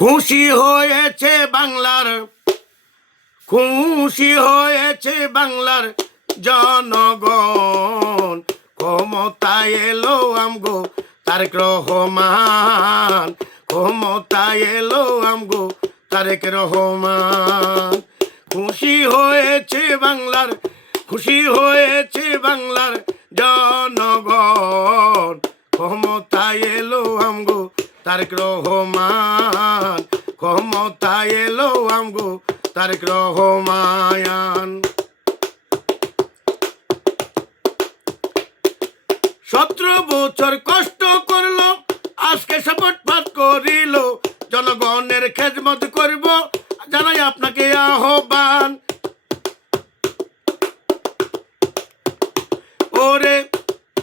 খুশি হয়েছে বাংলার, খুশি হয়েছে বাংলার জনগণ। ক্ষমতায় এলো আমগো তারেক রহমান, ক্ষমতায় এলো আমগো তারেক রহমান। খুশি হয়েছে বাংলার, খুশি হয়েছে বাংলার জনগণ। ক্ষমতায় এলো আমগো তারেক রহমান। তারেক রহমান সতেরো বছর কষ্ট করল, আজকে শপথ পাঠ করিল, জনগণের খেদমত করব, জানাই আপনাকে আহ্বান। ওরে,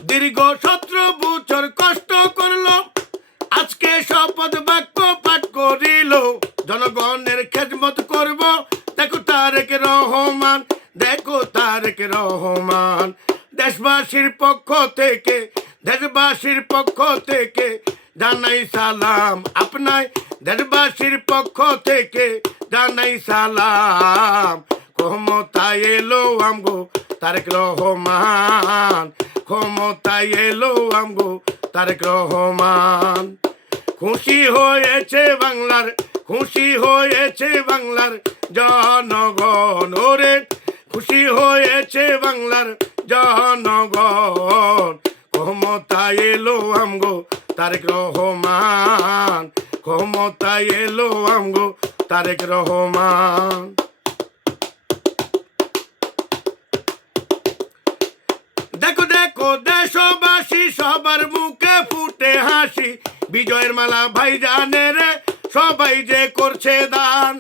দীর্ঘ সতেরো বছর কষ্ট করল, আজকে শপথ বাক্য পাঠ করিল, জনগণের তারেক রহমান, দেখো তারেক রহমান। দেশবাসীর পক্ষ থেকে, দেশবাসীর পক্ষ থেকে জানাই সালাম। আপনায় দেশবাসীর পক্ষ থেকে জানাই সালাম। ক্ষমতায় এলো আমগো তারেক রহমান। ক্ষমতায় এলো আমগো তারেক রহমান। খুশি হয়েছে বাংলার, খুশি হয়েছে বাংলার জনগণ, ওরে খুশি হয়েছে বাংলার জনগণ। ক্ষমতায় এলো আমগো তারেক রহমান, ক্ষমতায় এলো আমগো তারেক রহমান। দেখো দেখো, দেশবাসী সবার মুখে ফুটে হাসি, বিজয়ের মালা ভাই জানে রে, সবাই যে করছে দান।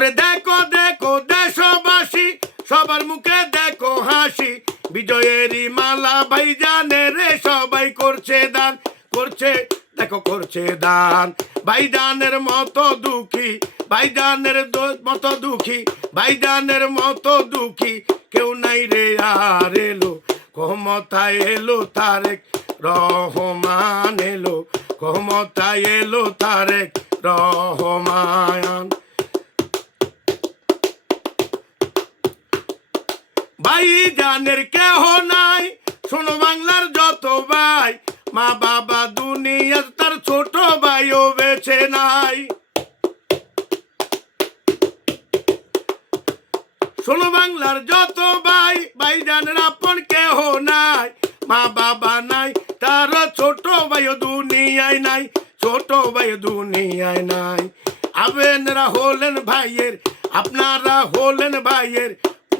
ওরে দেখো দেখো, দেশবাসী, সবার মুখে দেখো হাসি। বিজয়েরই মালা ভাই জানে রে, সবাই করছে দান, করছে, দেখো, করছে দান। ভাইজানের মতো দুঃখী, ভাইজানের মতো দুঃখী, ভাইজানের মতো দুঃখী কেউ নাই রে, আর এলো, ক্ষমতায় এলো তারেক রহমান, এলো, ক্ষমতায় এলো তারেক রহমান। ভাই জানের কেহ নাই। শোনো বাংলার যত ভাই, মা বাবা দুনিয়ার তার ছোট ভাইও বেছে নাই। শোনো বাংলার যত ভাই ভাই জানের আপন কেহ নাই। মা বাবা নাই, তার ছোট ভাইও দুনিয়ায় নাই, ছোট ভাই দুনিয়ায় নাই। আবেনরা হলেন ভাইয়ের, আপনারা হলেন ভাইয়ের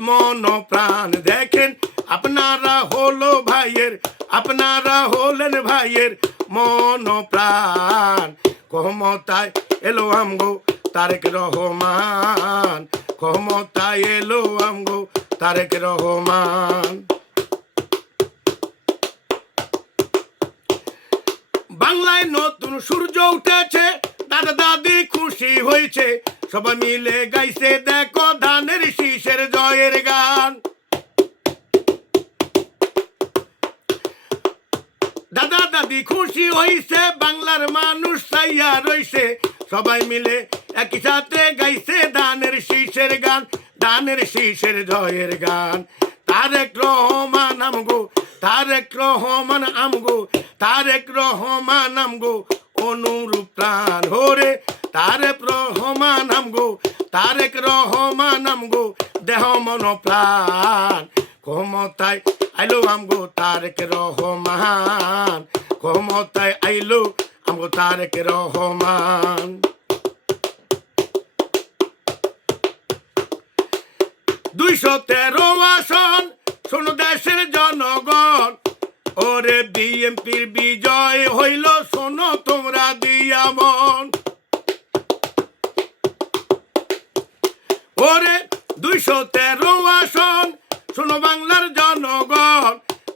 মন প্রাণ দেখেন। আপনারা হলো ভাইয়ের, আপনারা হলেন ভাইয়ের মন প্রাণ। ক্ষমতায় এলো আমগো তারেক রহমান। ক্ষমতায় এলো আমগো তারেক রহমান। বাংলায় নতুন সূর্য উঠেছে দাদা দাদি খুশি হয়েছে। সবাই মিলে গাইছে, দেখো ধানের শীষের জয়ের গান। দাদা দাদি খুশি হইছে, বাংলার মানুষ সাইয়া রইছে। সবাই মিলে একই সাথে গাইছে ধানের শীষের গান, ধানের শীষের জয়ের গান। তারেক রহমান আমগো, তারেক রহমান আমগো, তারেক রহমান আমগো, অনুরূপ প্রাণ হোরে তারেক রহমান আমগো তারেক রহমান আমগো, দেহ মন প্রাণ। ক্ষমতায় আইলো আমগো তারেক রহমান। ক্ষমতায় আইলো আমগো তারেক রহমান। দুইশো তেরো আসন, শোনো দেশের জনগণ। ওরে বিএমপির বিজয় হইল, শোনো তোমরা দিয়া মন। ওরে দুইশো তেরো আসন। শোনো বাংলার জনগণ।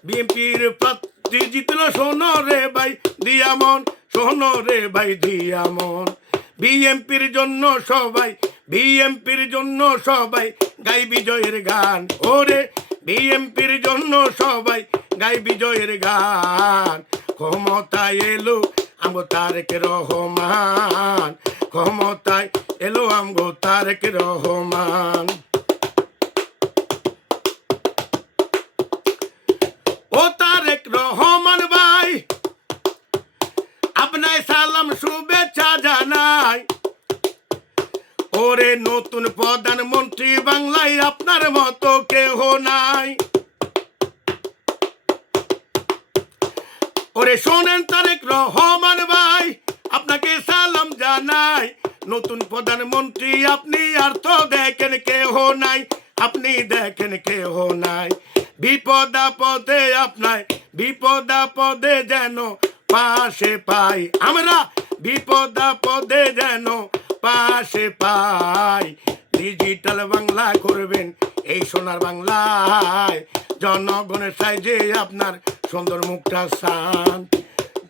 বিএনপির প্রার্থী জিতল, শোনো রে ভাই দিয়ামন শোনো রে ভাই দিয়ামন বিএমপির জন্য সবাই বিএমপির জন্য সবাই গাই বিজয়ের গান। ওরে বিএমপির জন্য সবাই গাই বিজয়ের গান। ক্ষমতায় এলো আমগো তারেক রহমান। ক্ষমতায় এলো তারেক রহমান। ও তারেক রহমান ভাই, আপনার সালাম, শুভেচ্ছা জানাই। ওরে নতুন প্রধানমন্ত্রী বাংলায় আপনার মতো কেহ নাই। ওরে শোনেন তারেক রহমান ভাই, আপনাকে সালাম জানাই। নতুন প্রধানমন্ত্রী, আপনি আর তো দেখেন কেহ নাই। আপনি দেখেন কেহ নাই। বিপদ আপদে আপনার বিপদ আপদে যেন পাশে পাই। আমরা বিপদ আপদে যেন পাশে পাই। ডিজিটাল বাংলা করবেন, এই সোনার বাংলায়। জনগণের সাইজে আপনার সুন্দর মুখটা সান।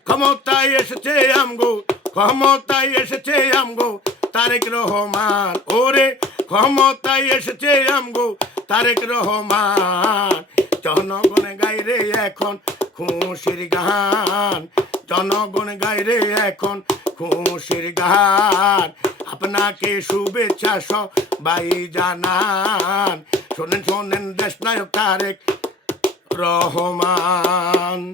ক্ষমতায় এসেছে আমগো ক্ষমতায় এসেছে আমগো তারেক রহমান। ওরে ক্ষমতায় এসেছে আমগো তারেক রহমান। জনগণ গাইরে এখন খুশির গান। জনগণ গাইরে এখন খুশির গান। আপনাকে শুভেচ্ছা সবাই জানান। শোনেন শোনেন দেশ নায়ক তারেক রহমান।